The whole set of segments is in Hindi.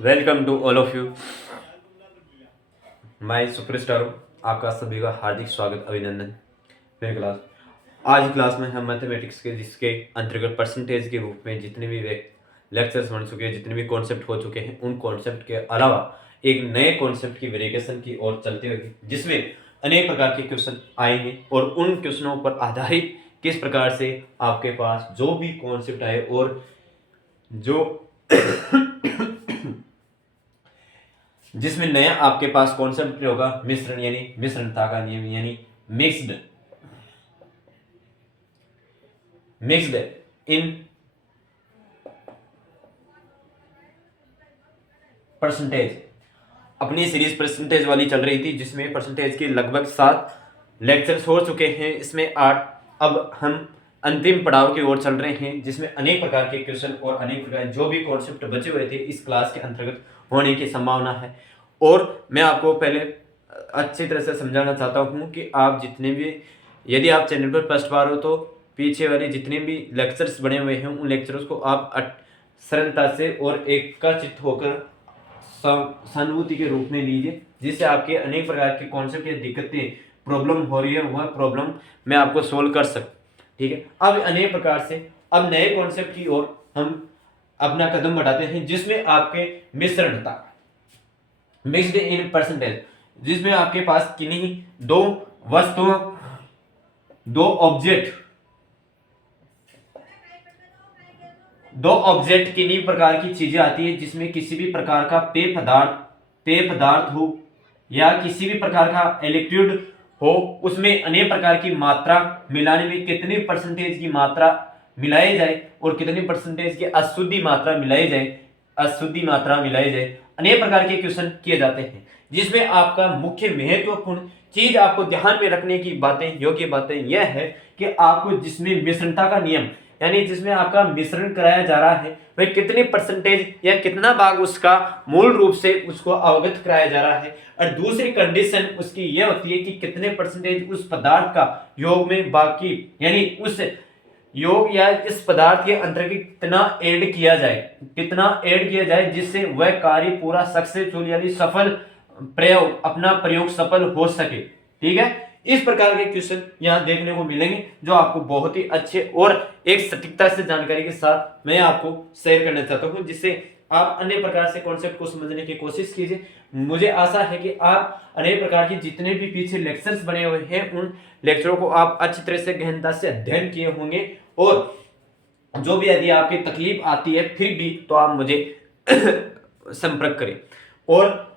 Welcome to all of you. मैं सुपरस्टार हूँ। आपका सभी का हार्दिक स्वागत अभिनंदन मेरी क्लास। आज की क्लास में हम मैथमेटिक्स के जिसके अंतर्गत परसेंटेज के रूप में जितने भी लेक्चर्स बन चुके हैं, जितने भी कॉन्सेप्ट हो चुके हैं, उन कॉन्सेप्ट के अलावा एक नए कॉन्सेप्ट की वेरिएशन की ओर चलते हुए जिसमें अनेक प्रकार के क्वेश्चन आएंगे और उन क्वेश्चनों पर आधारित किस प्रकार से आपके पास जो भी कॉन्सेप्ट आए और जो जिसमें नया आपके पास कॉन्सेप्ट होगा मिश्रण यानी मिश्रणता का नियम यानी मिक्स्ड मिक्स्ड इन परसेंटेज। अपनी सीरीज परसेंटेज वाली चल रही थी जिसमें परसेंटेज के लगभग 7 लेक्चर्स हो चुके हैं। इसमें 8 अब हम अंतिम पड़ाव की ओर चल रहे हैं जिसमें अनेक प्रकार के क्वेश्चन और अनेक प्रकार जो भी कॉन्सेप्ट बचे हुए थे इस क्लास के अंतर्गत होने की संभावना है। और मैं आपको पहले अच्छी तरह से समझाना चाहता हूँ कि आप जितने भी, यदि आप चैनल पर फर्स्ट बार हो तो पीछे वाले जितने भी लेक्चर्स बने हुए हैं उन लेक्चर्स को आप सरलता से और एकचित्त होकर सहानुभूति के रूप में लीजिए, जिससे आपके अनेक प्रकार के कॉन्सेप्ट या दिक्कतें प्रॉब्लम हो रही है वह प्रॉब्लम मैं आपको सोल्व कर सकूं। ठीक है, अब अनेक प्रकार से अब नए कॉन्सेप्ट की ओर हम अपना कदम बढ़ाते हैं जिसमें आपके मिश्रणता मिक्स्ड इन परसेंटेज, जिसमें आपके पास किन्हीं दो वस्तुओं दो ऑब्जेक्ट किन्हीं प्रकार की चीजें आती है जिसमें किसी भी प्रकार का पेय पदार्थ हो या किसी भी प्रकार का इलेक्ट्रोड हो, उसमें अनेक प्रकार की मात्रा मिलाने में कितनी परसेंटेज की मात्रा मिलाई जाए और कितनी परसेंटेज की अशुद्धि मात्रा मिलाई जाए अनेक प्रकार के क्वेश्चन किए जाते हैं, जिसमें आपका मुख्य महत्वपूर्ण चीज आपको ध्यान में रखने की योग्य बातें यह है कि आपको जिसमें मिश्रणता का नियम यानी जिसमें आपका मिश्रण कराया जा रहा है वह कितनी परसेंटेज या कितना भाग उसका मूल रूप से उसको अवगत कराया जा रहा है, और दूसरी कंडीशन उसकी यह होती है कि कितने परसेंटेज उस पदार्थ का योग में बाकी यानी उस योग या इस पदार्थ के अंतर्गत कितना ऐड किया जाए जिससे वह कार्य पूरा सक्सेसफुल यानी सफल अपना प्रयोग सफल हो सके। ठीक है, इस प्रकार के क्वेश्चन यहाँ देखने को मिलेंगे जो आपको बहुत ही अच्छे और एक सटीकता से जानकारी के साथ मैं आपको शेयर करना चाहता हूँ, जिससे आप अन्य प्रकार से कॉन्सेप्ट को समझने की कोशिश कीजिए। मुझे आशा है कि आप अनेक प्रकार के जितने भी पीछे लेक्चर्स बने हुए हैं उन लेक्चरों को आप अच्छी तरह से गहनता से अध्ययन किए होंगे, और जो भी यदि आपकी तकलीफ आती है फिर भी तो आप मुझे संपर्क करें। और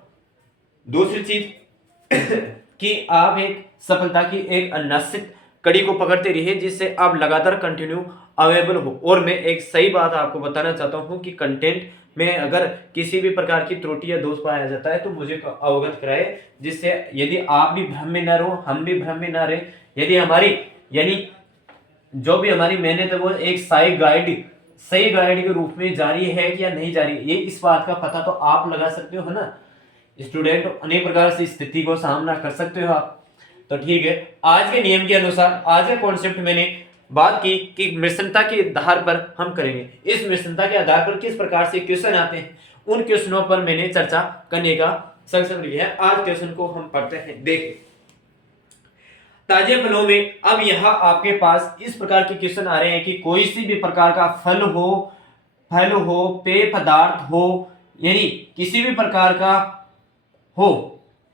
दूसरी चीज कि आप एक सफलता की एक अनिश्चित कड़ी को पकड़ते रहिए जिससे आप लगातार कंटिन्यू अवेलेबल हो। और मैं एक सही बात आपको बताना चाहता हूं कि कंटेंट में अगर किसी भी प्रकार की त्रुटि या दोष पाया जाता है तो मुझे अवगत कराए, जिससे यदि आप भी भ्रम में न रहो, हम भी भ्रम में न रहे। यदि हमारी यानी जो भी हमारी मेहनत है वो एक सही गाइड के रूप में जारी है या नहीं जारी, ये इस बात का पता तो आप लगा सकते हो ना। स्टूडेंट अनेक प्रकार से स्थिति को सामना कर सकते हो आप। तो ठीक है, आज के नियम के अनुसार आज का कॉन्सेप्ट मैंने बात की कि मिश्रणता के आधार पर हम करेंगे। इस मिश्रणता के आधार पर किस प्रकार से क्वेश्चन आते हैं उन क्वेश्चनों पर मैंने चर्चा करने का सक्षम लिया है। आज क्वेश्चन को हम पढ़ते हैं। देखिए, ताजे फलों में अब यहाँ आपके पास इस प्रकार के क्वेश्चन आ रहे हैं कि कोई सी भी प्रकार का फल हो पेय पदार्थ हो यानी किसी भी प्रकार का हो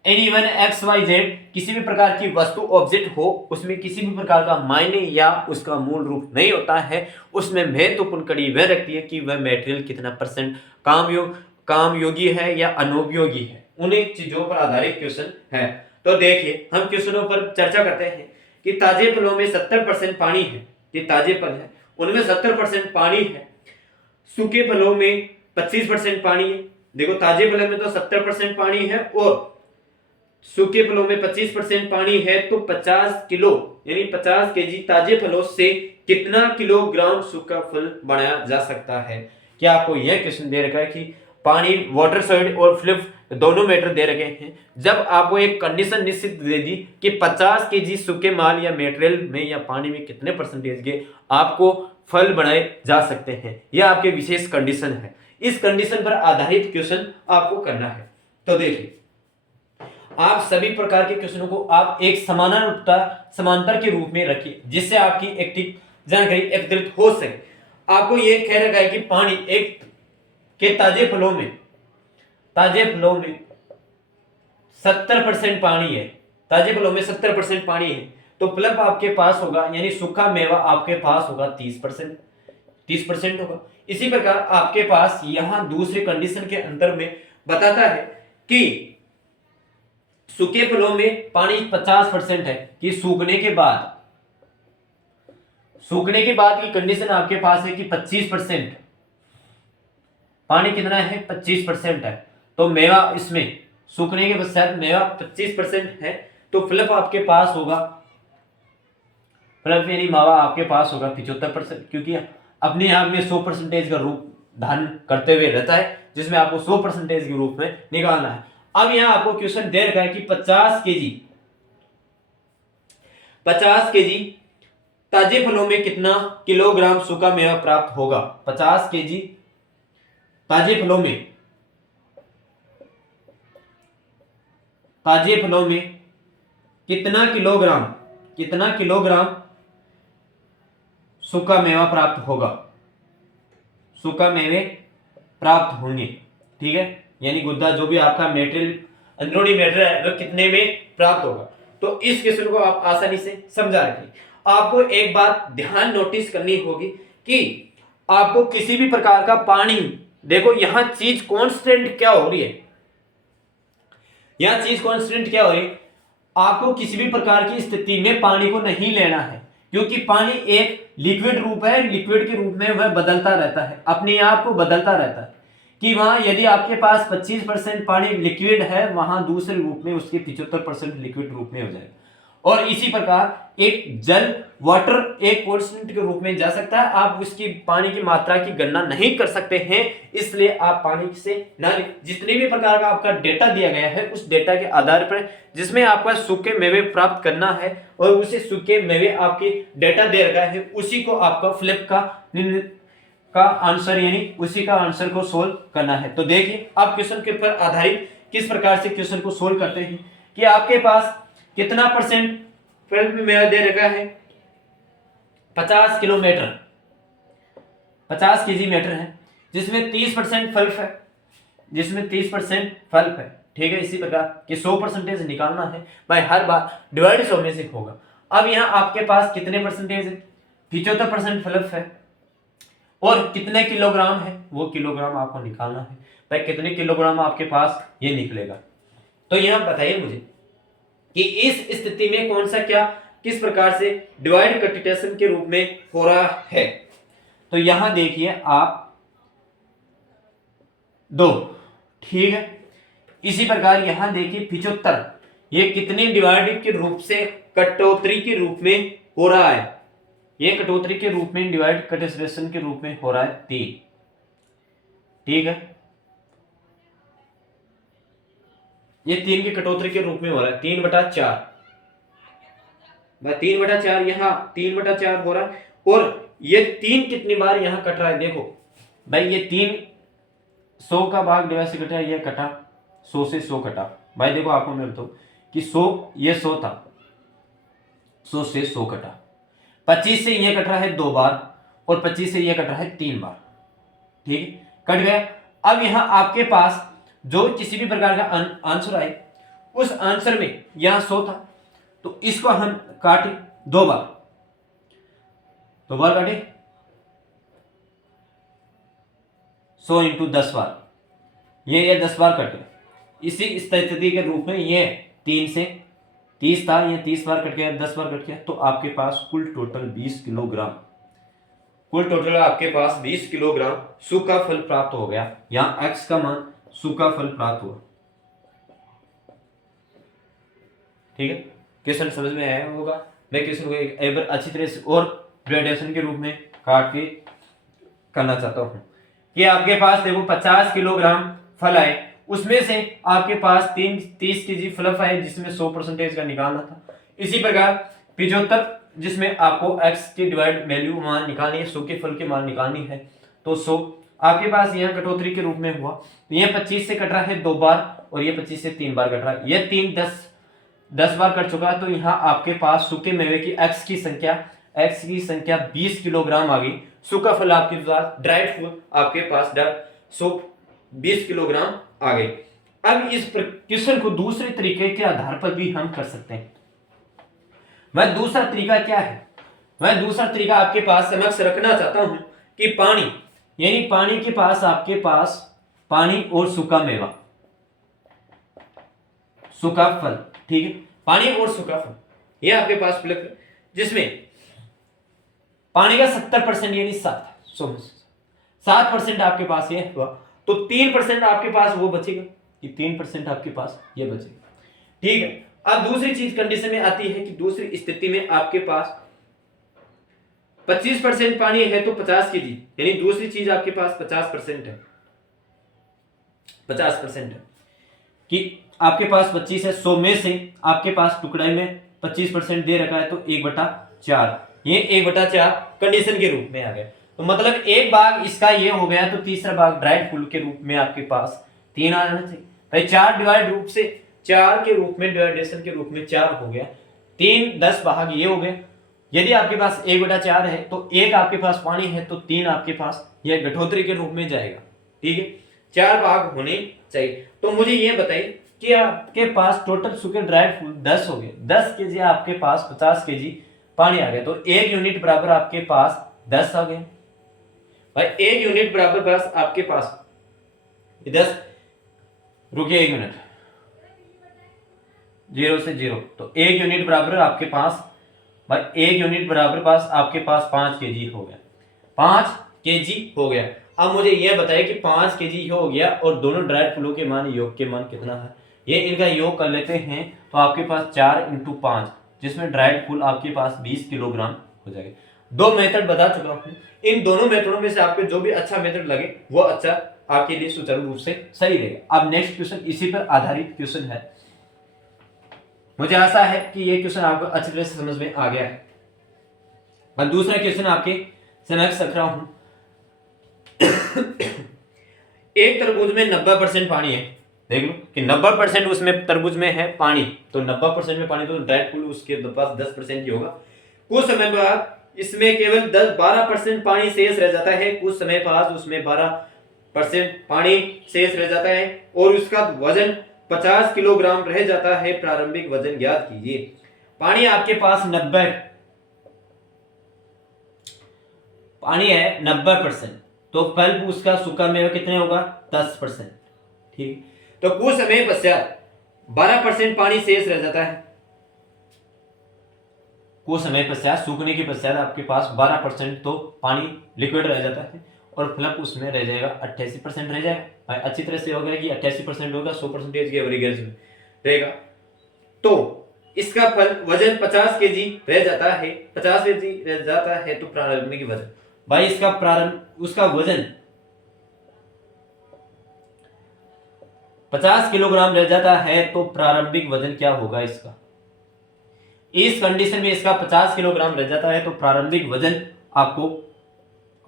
any one X Y Z किसी भी प्रकार की वस्तु ऑब्जेक्ट हो, उसमें किसी भी प्रकार का मायने या उसका मूल रूप नहीं होता है, उसमें महत्वपूर्ण कड़ी वह रखती है कि वह मटेरियल कितना परसेंट काम योगी है या अनुपयोगी है। उन्हीं चीजों पर आधारित क्वेश्चन है। तो देखिए, हम क्वेश्चनों पर चर्चा करते हैं कि ताजे फलों में 70% पानी है, ये ताजे फल है उनमें 70% पानी है, सूखे फलों में 25% पानी है। देखो, ताजे फलों में तो 70% पानी है और सूखे फलों में 25% पानी है, तो 50 किलो यानी 50 केजी ताजे फलों से कितना किलोग्राम सूखा फल बनाया जा सकता है। क्या आपको यह क्वेश्चन दे रखा है कि पानी वाटर सॉलिड और फ्लूइड दोनों मैटर दे रखे हैं, जब आपको एक कंडीशन निश्चित दे दी कि 50 केजी सूखे माल या मटेरियल में या पानी में कितने परसेंटेज के आपको फल बनाए जा सकते हैं, यह आपके विशेष कंडीशन है। इस कंडीशन पर आधारित क्वेश्चन आपको करना है। तो देखिए, आप सभी प्रकार के क्वेश्चनों को आप एक समांतर के रूप में रखिए, जिससे आपकी एक्टिव जानकारी एकत्रित हो सके। आपको यह कह रखा है कि पानी एक के ताजे फलों में 70% पानी है, ताजे फलों में 70% पानी है, तो पल्प आपके पास होगा, यानी सूखा मेवा आपके पास होगा 30% होगा। इसी प्रकार आपके पास यहां दूसरे कंडीशन के अंदर में बताता है कि सूखे फलों में पानी 50% है, कि सूखने के बाद की कंडीशन आपके पास है कि 25% पानी कितना है, 25% है। तो मेवा इसमें सूखने के पश्चात मेवा 25% है, तो फ्लप आपके पास होगा, फ्लप यानी मावा आपके पास होगा 75%, क्योंकि अपने आप में 100% का रूप धारण करते हुए रहता है, जिसमें आपको 100% के रूप में निकालना है। अब यहां आपको क्वेश्चन दे रखा है कि 50 केजी ताजे फलों में कितना किलोग्राम सूखा मेवा प्राप्त होगा। 50 केजी ताजे फलों में कितना किलोग्राम सूखा मेवा प्राप्त होगा, सूखा मेवे प्राप्त होंगे। ठीक है, यानी गुद्दा जो भी आपका मेटेरियल अंदरूनी मेटेरियल है वह कितने में प्राप्त होगा। तो इस क्वेश्चन को आप आसानी से समझा रखिए। आपको एक बात ध्यान नोटिस करनी होगी कि आपको किसी भी प्रकार का पानी, देखो यहां चीज कांस्टेंट क्या हो रही है, आपको किसी भी प्रकार की स्थिति में पानी को नहीं लेना है, क्योंकि पानी एक लिक्विड रूप है, लिक्विड के रूप में वह बदलता रहता है, अपने आप को बदलता रहता है, कि वहां यदि आपके पास 25% पानी लिक्विड है, वहां दूसरे रूप में उसके 75% लिक्विड रूप में हो जाएगा। और इसी प्रकार एक जल वाटर एक कांस्टेंट के रूप में जा सकता है, आप उसकी पानी की मात्रा की गणना नहीं कर सकते हैं, इसलिए आप पानी से ना, जितने भी प्रकार का आपका डेटा दिया गया है उस डेटा के आधार पर जिसमें आपका सूखे मेवे प्राप्त करना है और उसे सूखे मेवे आपके डेटा दे रखा है, उसी को आपका फ्लिप का आंसर, यानी उसी का आंसर को सोल्व करना है। तो देखिए आप क्वेश्चन के ऊपर आधारित किस प्रकार से क्वेश्चन को सोल्व करते हैं कि आपके पास कितना परसेंट फ्लिप में मेवा दे रखा है, 50 किलोमीटर 50 केजी मीटर है, जिसमें 30% फल्फ है, ठीक है। इसी प्रकार कि 100% निकालना है भाई, हर बार डिवाइड 100 में से होगा। अब यहां आपके पास कितने परसेंटेज है, 75% फल्फ है, और कितने किलोग्राम है वो किलोग्राम आपको निकालना है भाई, कितने किलोग्राम आपके पास ये निकलेगा। तो यहां बताइए मुझे कि इस स्थिति में कौन सा क्या किस प्रकार से डिवाइड कंटीटेशन के रूप में हो रहा है। तो यहां देखिए आप 2, ठीक है। इसी प्रकार यहां देखिए 75, ये कितने डिवाइड के रूप से कटौती के रूप में हो रहा है, ये कटौती के रूप में डिवाइड कंटीटेशन के रूप में हो रहा है 3, ठीक है। ये 3 की कटौती के रूप में हो रहा है 3/4 भाई, 3/4 यहाँ 3/4 हो रहा है। और ये 3 कितनी बार यहाँ कट रहा है, देखो भाई ये 3 100 का भाग डिवाइड से कटा, ये कटा 100 से 100 कटा भाई, देखो आपको मैं बताऊं कि 100 ये 100 था, 100 से 100 कटा, 25 से ये कट रहा है 2 बार, और 25 से ये कट रहा है 3 बार, ठीक है, कट गया। अब यहां आपके पास जो किसी भी प्रकार का आंसर आए, उस आंसर में यहां 100 था, तो इसको हम काटे 2 बार, काटे 100 इंटू 10 बार, ये 10 बार कट गया। इसी स्थिति के रूप में ये 3 से 30 था, ये 30 बार कट गया, 10 बार कट गया, तो आपके पास कुल टोटल 20 किलोग्राम, आपके पास 20 किलोग्राम सूखा फल प्राप्त हो गया। यहां x का मान सूखा फल प्राप्त हुआ, ठीक है। क्वेश्चन समझ में आया होगा। मैं क्वेश्चन को एक बार अच्छी तरह से और ग्रेडेशन के रूप में काट के करना चाहता हूं कि आपके पास देखो 50 किलोग्राम फल आए, उसमें से आपके पास 30 केजी फ्लफ आए, जिसमें 100% का निकालना था। इसी प्रकार 75 जिसमें आपको x के डिवाइड वैल्यू मान निकालनी है, 100 के फल के मान निकालनी है, तो 100 आपके पास यहाँ कटौती के रूप में हुआ, तो ये 25 से कट रहा है 2 बार और ये 25 से 3 बार कट रहा है, ये 10 बार कट चुका है। तो यहाँ आपके पास सूखे मेवे की एक्स की संख्या 20 किलोग्राम आ गई। सूखा फल आपके पास, ड्राइड फूड आपके पास 20 किलोग्राम आ गई। अब इस क्वेश्चन को दूसरे तरीके के आधार पर भी हम कर सकते हैं। वह दूसरा तरीका क्या है? वह दूसरा तरीका आपके पास समक्ष रखना चाहता हूं कि पानी, यानी पानी के पास आपके पास पानी और सूखा मेवा, सूखा फल, ठीक है, पानी और सूखा फल, ये आपके पास प्लग, जिसमें पानी का 70% यानी 7% आपके पास ये हुआ, तो 3% आपके पास वो बचेगा, कि 3% आपके पास ये बचेगा, ठीक है। अब दूसरी चीज कंडीशन में आती है कि दूसरी स्थिति में आपके पास 25% पानी है तो 50 केजी, यानी दूसरी चीज आपके पास 50% है, 50% है कि आपके पास 25 है, 100 में से आपके पास टुकड़ाई में 25% दे रखा है, तो 1/4, ये 1/4 कंडीशन के रूप में आ गया। तो मतलब एक भाग इसका ये हो गया, तो तीसरा भाग ड्राइड फूड के रूप में आपके पास 3 आ जाना चाहिए भाई। 4 डिवाइड रूप से 4 के रूप में, डिवाइडेशन के रूप में 4 हो गया, 3 10 भाग ये हो गए। यदि आपके पास 1/4 है तो 1 आपके पास पानी है, तो 3 आपके पास यह गठोत्री के रूप में जाएगा, ठीक है। 4 भाग होने चाहिए। तो मुझे ये बताइए कि आपके पास टोटल सूखे ड्राइड फूड 10 हो गए, 10 केजी आपके पास 50 केजी पानी आ गया, तो 1 यूनिट बराबर आपके पास 10 आ गए भाई। 1 यूनिट बराबर बस आपके पास 10, रुकिए 1 मिनट, 0 से 0, तो 1 यूनिट बराबर आपके पास भाई, 1 यूनिट बराबर पास आपके पास 5 केजी हो गया, 5 केजी हो गया। अब मुझे यह बताइए कि 5 केजी हो गया और दोनों ड्राइड फूलों के मान, योग के मान कितना है, ये इनका योग कर लेते हैं, तो आपके पास 4 × 5, जिसमें ड्राइड फूल आपके पास 20 किलोग्राम हो जाएगा। 2 मेथड बता चुका हूं, इन दोनों मेथडों में से आपको जो भी अच्छा मेथड लगे वो अच्छा आपके लिए सुचारू रूप से सही रहेगा। अब नेक्स्ट क्वेश्चन इसी पर आधारित क्वेश्चन है, मुझे आशा है कि ये क्वेश्चन आपको अच्छी तरह से समझ में आ गया है। और दूसरा क्वेश्चन आपके समक्ष रख रहा हूं। एक तरबूज में 90% पानी है, देख लो कि 90% उसमें तरबूज में है पानी, तो 90% में पानी, तो ड्राइड फूड उसके पास 10% ही होगा। कुछ समय बाद इसमें केवल 12% पानी शेष रह जाता है, कुछ समय बाद उसमें 12% पानी शेष रह जाता है और उसका वजन 50 किलोग्राम रह जाता है। प्रारंभिक वजन ज्ञात कीजिए। पानी आपके पास 90 पानी है 90%, तो पल्प उसका सूखा मेवा कितने होगा 10%, ठीक। तो कुछ समय पश्चात 12% पानी शेष रह जाता है, कुछ समय पश्चात सूखने के पश्चात आपके पास 12% तो पानी लिक्विड रह जाता है और फ्लप उसमें रह जाएगा 88% रह जाएगा भाई। अच्छी तरह से हो गया कि 88% होगा, 100% के एवरेज में रहेगा। तो इसका फल वजन 50 केजी रह जाता है, 50 केजी रह जाता है, तो प्रारंभिक वजन भाई इसका उसका वजन 50 किलोग्राम रह जाता है, तो प्रारंभिक वजन क्या होगा इसका। इस कंडीशन में इसका 50 किलोग्राम रह जाता है, तो प्रारंभिक वजन आपको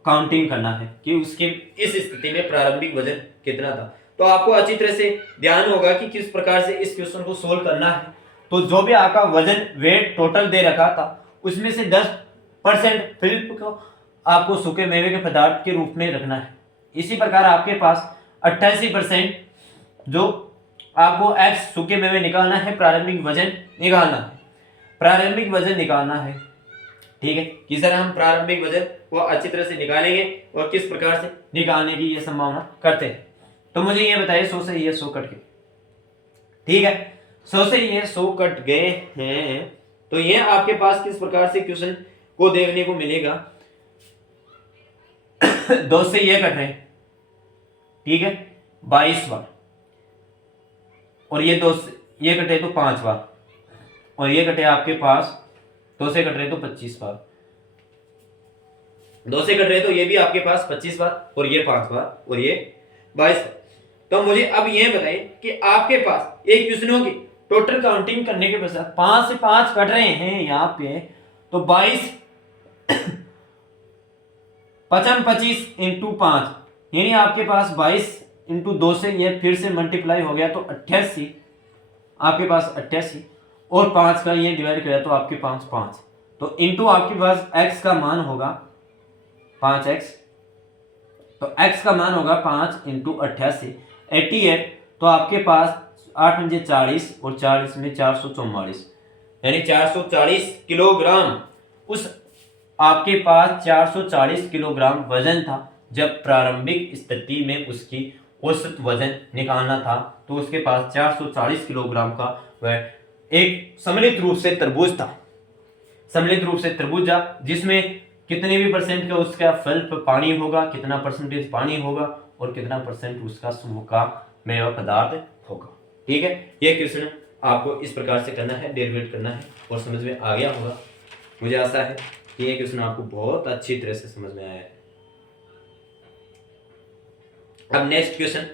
काउंटिंग करना है कि उसके इस स्थिति में प्रारंभिक वजन कितना था। तो आपको अच्छी तरह से ध्यान होगा कि किस प्रकार से इस क्वेश्चन को सोल्व करना है। तो जो भी आपका वजन वेट टोटल दे रखा था उसमें से 10% फिल्प को आपको सूखे मेवे के पदार्थ के रूप में रखना है। इसी प्रकार आपके पास 88% जो आपको एक्स सूखे मेवे निकालना है, प्रारंभिक वजन निकालना है, प्रारंभिक वजन निकालना है, ठीक है। किस तरह हम प्रारंभिक वजन को अच्छी तरह से निकालेंगे और किस प्रकार से निकालने की ये संभावना करते हैं। तो मुझे ये बताइए 100 से ये 100 कट गए, ठीक है, 100 से ये 100 कट गए हैं, तो ये आपके पास किस प्रकार से क्वेश्चन को देखने को मिलेगा। 2 से ये कट रहे हैं, ठीक है, 22 बार, और ये 2 से ये कटे तो 5 बार, और ये कटे आपके पास 2 से कट रहे तो 25 बार, 2 से कट रहे तो ये भी आपके पास 25 बार, और ये 5 बार, और ये 22 बार। तो मुझे अब ये बताइए कि आपके पास एक क्वेश्चनों की टोटल काउंटिंग करने के पश्चात 5 से 5 कट रहे हैं यहाँ पे, तो 22 25 × 5 यानी आपके पास 22 इंटू 2 से ये फिर से मल्टीप्लाई हो गया तो 88, आपके पास 88, और 5 का ये डिवाइड किया तो आपके पास 5, तो इंटू आपके पास x का मान होगा 5x, तो x का मान होगा 5 इंटू 88 88, तो आपके पास 8 पंजे 40 और 40 में 444, यानी 440 किलोग्राम, उस आपके पास 440 किलोग्राम वजन था। जब प्रारंभिक स्थिति में उसकी औसत वजन निकालना था तो उसके पास 440 किलोग्राम का वह एक सम्मिलित रूप से तरबूज था, सम्मिलित रूप से तरबूजा, जिसमें कितने भी परसेंट का उसका फल पानी होगा, कितना परसेंटेज पानी होगा और कितना परसेंट उसका सूखा मेवा पदार्थ होगा। ठीक है, ये क्वेश्चन आपको इस प्रकार से करना है, डेरिवेट करना है और समझ में आ गया होगा। मुझे आशा है कि ये क्वेश्चन आपको बहुत अच्छी तरह से समझ में आया है। अब नेक्स्ट क्वेश्चन,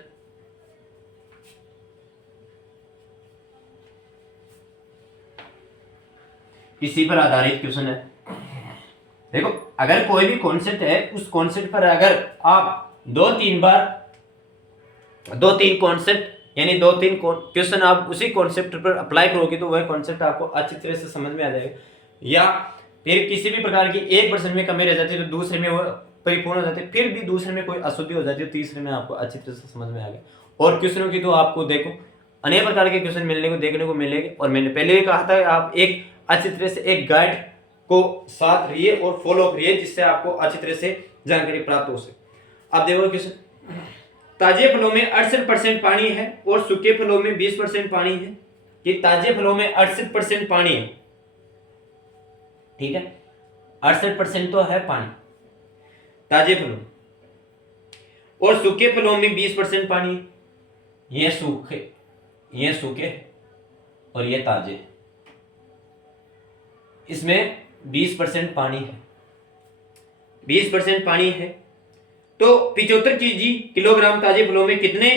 इसी पर आधारित क्वेश्चन है। देखो, अगर कोई भी कॉन्सेप्ट है, उस कॉन्सेप्ट पर अगर आप दो तीन कॉन्सेप्ट यानी 2-3 क्वेश्चन आप उसी कॉन्सेप्ट पर अप्लाई करोगे तो वह कॉन्सेप्ट आपको अच्छी तरह से समझ में आ जाएगा। या फिर किसी भी प्रकार की एक पर्सन में कमी रह जाती है तो दूसरे में वो परिपूर्ण हो जाते हैं, फिर भी दूसरे में कोई अशुद्धि हो जाती है, तीसरे में आपको अच्छी तरह से समझ में आ गया। और क्वेश्चनों की तो आपको देखो अनेक प्रकार के क्वेश्चन मिलने को देखने को मिलेंगे, और मैंने पहले ही कहा था आप एक अच्छी तरह से एक गाइड को साथ रहिए और फॉलो करिए, जिससे आपको अच्छी तरह से जानकारी प्राप्त हो सके। अब देखो क्वेश्चन, ताजे फलों में 68% पानी है और सूखे फलों में 20% पानी है। कि ताजे फलों में 68% पानी है, ठीक है, 68% तो है पानी ताजे फलों, और सूखे फलों में 20% पानी है। ये सूखे और ये ताजे, इसमें 20% पानी है, 20% पानी है, तो 75 किलोग्राम ताजे फलों में कितने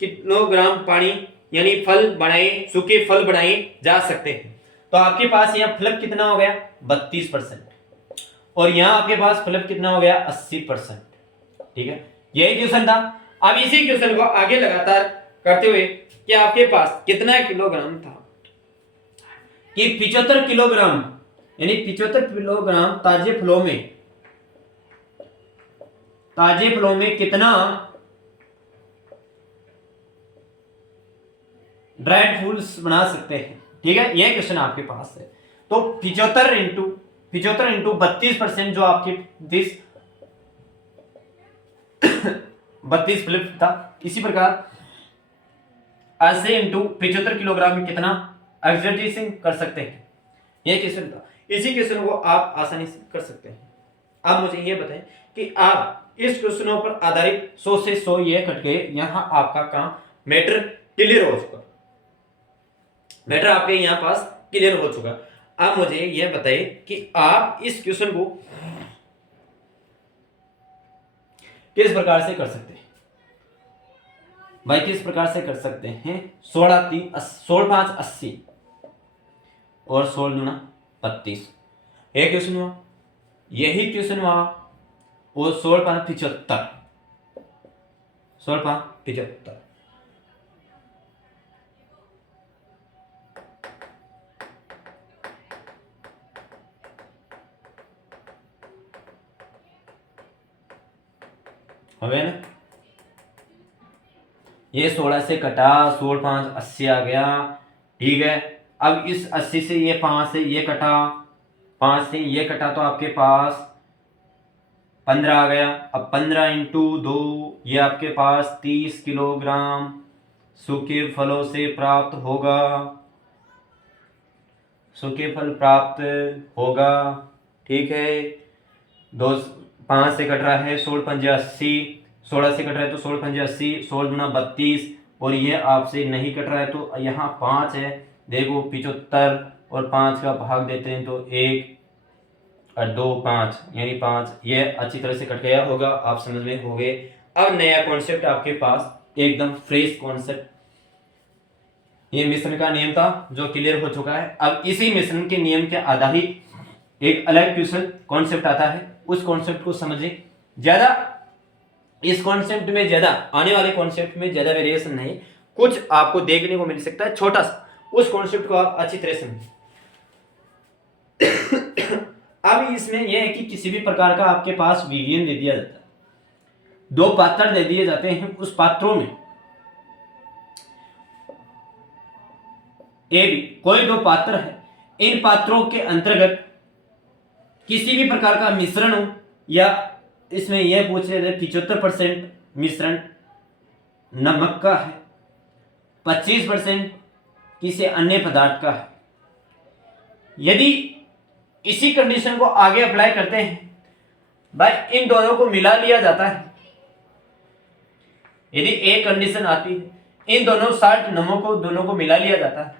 किलोग्राम पानी यानी फल बनाए, सूखे फल बनाए जा सकते हैं। तो आपके पास यहाँ फ्लप कितना हो गया 32%, और यहाँ आपके पास फ्लप कितना हो गया 80%। ठीक है, यही क्वेश्चन था। अब इसी क्वेश्चन को आगे लगातार करते हुए कि आपके पास कितना किलोग्राम था, कि 75 किलोग्राम यानी 75 किलोग्राम ताजे फलों में कितना ड्राइड फ्रूट्स बना सकते हैं। ठीक है, यह क्वेश्चन आपके पास है। तो 75 इंटू 32% जो आपके 32 फ्लिप था। इसी प्रकार 80 इंटू 75 किलोग्राम में कितना एग्जर्टेशन कर सकते हैं, यह क्वेश्चन था। इसी क्वेश्चन को आप आसानी से कर सकते हैं। आप मुझे यह बताएं कि आप इस क्वेश्चनों पर आधारित 100 से 100 ये कट गए, यहां आपका काम मैटर क्लियर हो चुका, मैटर आपके यहां पास क्लियर हो चुका। आप मुझे यह बताइए कि आप इस क्वेश्चन को किस प्रकार से कर सकते हैं। भाई किस प्रकार से कर सकते हैं, 16 5 80 और 16 दूना 32, एक क्वेश्चन हुआ, यही क्वेश्चन हुआ, और 16 5 75, 16 5 75। ना, ये 16 से कटा, 16 5 80 आ गया। ठीक है, अब इस 80 से ये 5 से ये कटा, 5 से ये कटा, तो आपके पास 15 आ गया। अब 15 इंटू 2, ये आपके पास 30 किलोग्राम सूखे फलों से प्राप्त होगा, सूखे फल प्राप्त होगा। ठीक है, 5 से कट रहा है, 16 पंजे 80, 16 से कट रहा है तो 16 पंजे 80, 16 गुना 32, और ये आपसे नहीं कट रहा है तो यहाँ 5 है। देखो 75 और 5 का भाग देते हैं तो 1 और 2 5 यानी 5, ये अच्छी तरह से कट गया होगा, आप समझ में हो गए। अब नया कॉन्सेप्ट आपके पास एकदम फ्रेश कॉन्सेप्ट, ये मिश्रण का नियम था जो क्लियर हो चुका है। अब इसी मिश्रण के नियम के आधारित एक अलग क्वेश्चन कॉन्सेप्ट आता है, उस कॉन्सेप्ट को समझें। ज्यादा इस कॉन्सेप्ट में ज्यादा, आने वाले कॉन्सेप्ट में ज्यादा वेरिएशन नहीं, कुछ आपको देखने को मिल सकता है छोटा सा, उस कॉन्सेप्ट को आप अच्छी तरह समझें। अब इसमें यह है कि किसी भी प्रकार का आपके पास विलियन दे दिया जाता है, दो पात्र दे दिए जाते हैं, उस पात्रों में ए बी कोई दो पात्र है, इन पात्रों के अंतर्गत किसी भी प्रकार का मिश्रण हो, या इसमें यह पूछ रहे थे 75% मिश्रण नमक का है, 25% किसी अन्य पदार्थ का है। यदि इसी कंडीशन को आगे अप्लाई करते हैं, भाई इन दोनों को मिला लिया जाता है। यदि एक कंडीशन आती है, इन दोनों साल्ट नमक को दोनों को मिला लिया जाता है,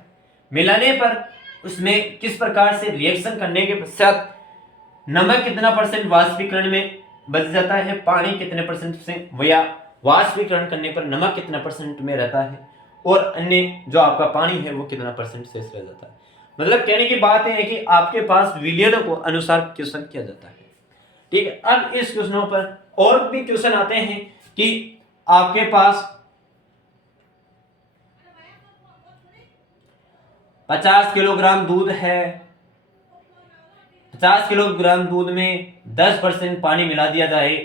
मिलाने पर उसमें किस प्रकार से रिएक्शन करने के पश्चात नमक कितना परसेंट वाष्पीकरण में बच जाता है, पानी कितने परसेंट से, या वाष्पीकरण करने पर नमक कितना परसेंट में रहता है, और अन्य जो आपका पानी है वो कितना परसेंट शेष रह जाता है। मतलब कहने की बात है कि आपके पास विलियन को अनुसार क्वेश्चन किया जाता है। ठीक है, अब इस क्वेश्चनों पर और भी क्वेश्चन आते हैं कि आपके पास 50 किलोग्राम दूध है, 50 किलोग्राम दूध में 10% पानी मिला दिया जाए,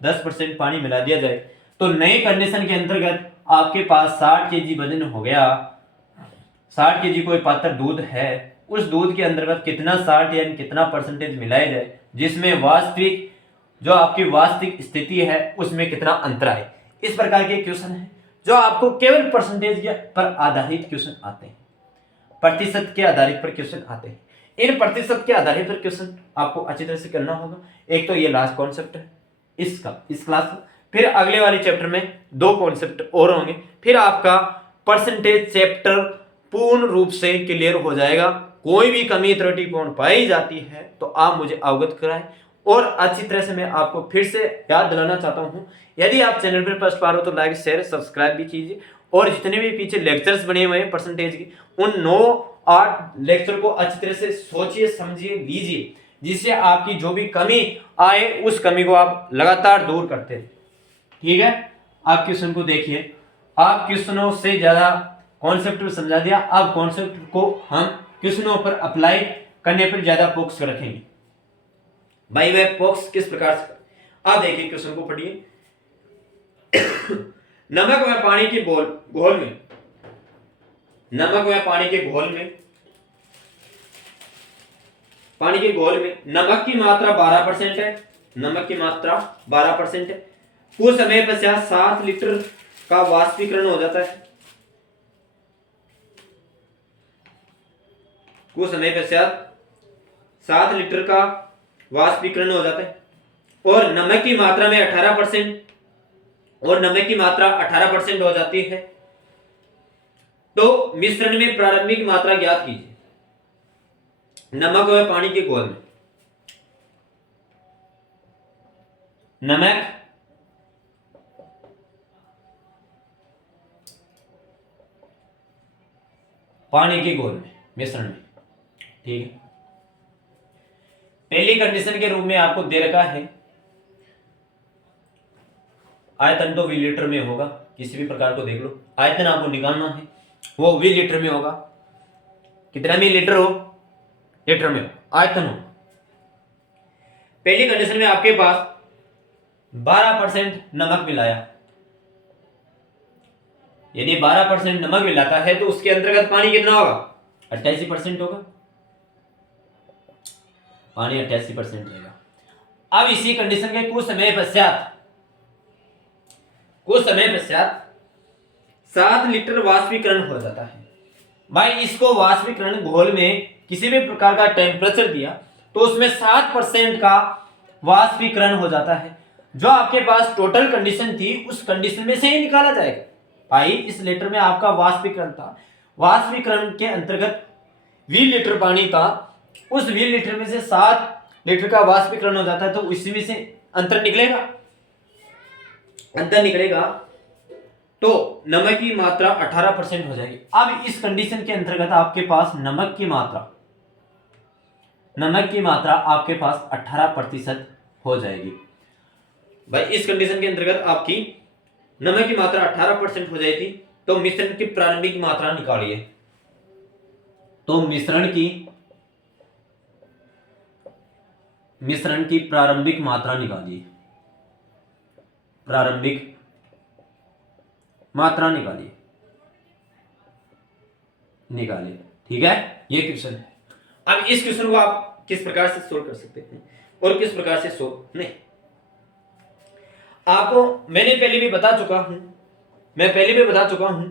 10% पानी मिला दिया जाए, तो नए कंडीशन के अंतर्गत आपके पास 60 केजी वजन हो गया। 60 केजी कोई पात्र दूध है, उस दूध के अंतर्गत कितना 60 यानी कितना परसेंटेज मिलाया जाए, जिसमें वास्तविक जो आपकी वास्तविक स्थिति है उसमें कितना अंतर आए। इस प्रकार के क्वेश्चन है जो आपको केवल परसेंटेज पर आधारित क्वेश्चन आते हैं, प्रतिशत के आधारित पर क्वेश्चन आते हैं। इन प्रतिशत के आधारित पर क्वेश्चन आपको अच्छी तरह से करना होगा। एक तो ये लास्ट कॉन्सेप्ट है इसका, इस क्लास में, फिर अगले वाले चैप्टर में 2 कॉन्सेप्ट और होंगे, फिर आपका परसेंटेज चैप्टर पूर्ण रूप से क्लियर हो जाएगा। कोई भी कमी त्रुटिपूर्ण पाई जाती है तो आप मुझे अवगत कराएं, और अच्छी तरह से मैं आपको फिर से याद दिलाना चाहता हूं, यदि आप चैनल पर फर्स्ट बार हो तो लाइक शेयर सब्सक्राइब भी कीजिए, और जितने भी पीछे लेक्चर्स बने हुए हैं परसेंटेज की, उन 9-8 लेक्चर को अच्छी तरह से सोचिए समझिए लीजिए, जिससे आपकी जो भी कमी आए उस कमी को आप लगातार दूर करते हैं। ठीक है, आप क्वेश्चन को देखिए, आप क्वेश्चनों से ज्यादा कॉन्सेप्ट समझा दिया, अब कॉन्सेप्ट को हम क्वेश्चनों पर अप्लाई करने पर ज्यादा फोकस रखेंगे। भाई वह फोकस किस प्रकार से, आप देखिए क्वेश्चन को पढ़िए। नमक व पानी के घोल में, नमक व पानी के घोल में, पानी के घोल में नमक की मात्रा 12% है, नमक की मात्रा 12% है। कुछ समय पश्चात 7 लीटर का वाष्पीकरण हो जाता है, कुछ समय पश्चात 7 लीटर का वाष्पीकरण हो जाता है, और नमक की मात्रा में 18%, और नमक की मात्रा 18% हो जाती है, तो मिश्रण में प्रारंभिक मात्रा ज्ञात कीजिए। नमक व पानी के घोल में, नमक पानी के घोल में, मिश्रण में, ठीक है। पहली कंडीशन के रूप में आपको दे रखा है आयतन तो मिलीलीटर में होगा, किसी भी प्रकार को देख लो, आयतन आपको निकालना है वो मिलीलीटर में होगा। कितना मिलीलीटर हो, लीटर में हो, आयतन हो। पहली कंडीशन में आपके पास 12% नमक मिलाया, यदि 12% नमक मिलाता है तो उसके अंतर्गत पानी कितना होगा, 88% होगा, पानी 88% रहेगा। अब इसी कंडीशन के कुछ समय पश्चात 7 लीटर वाष्पीकरण हो जाता है। भाई इसको वाष्पीकरण घोल में किसी भी प्रकार का टेम्परेचर दिया तो उसमें 7% का वाष्पीकरण हो जाता है। जो आपके पास टोटल कंडीशन थी उस कंडीशन में से ही निकाला जाएगा। भाई इस लीटर में आपका वाष्पीकरण था, वाष्पीकरण के अंतर्गत 20 लीटर पानी था, उस 20 लीटर में से 7 लीटर का वाष्पीकरण हो जाता है, तो इसी से अंतर निकलेगा, अंतर निकलेगा तो नमक की मात्रा 18% हो जाएगी। अब इस कंडीशन के अंतर्गत आपके पास नमक की मात्रा आपके पास 18% हो जाएगी। भाई इस कंडीशन के अंतर्गत आपकी नमक की मात्रा 18% हो जाएगी, तो मिश्रण की प्रारंभिक मात्रा निकालिए। तो मिश्रण की प्रारंभिक मात्रा निकालिए, प्रारंभिक मात्रा निकालिए, ठीक है, ये क्वेश्चन है। अब इस क्वेश्चन को आप किस प्रकार से सोल्व कर सकते हैं और किस प्रकार से सोल्व नहीं, आपको मैं पहले भी बता चुका हूं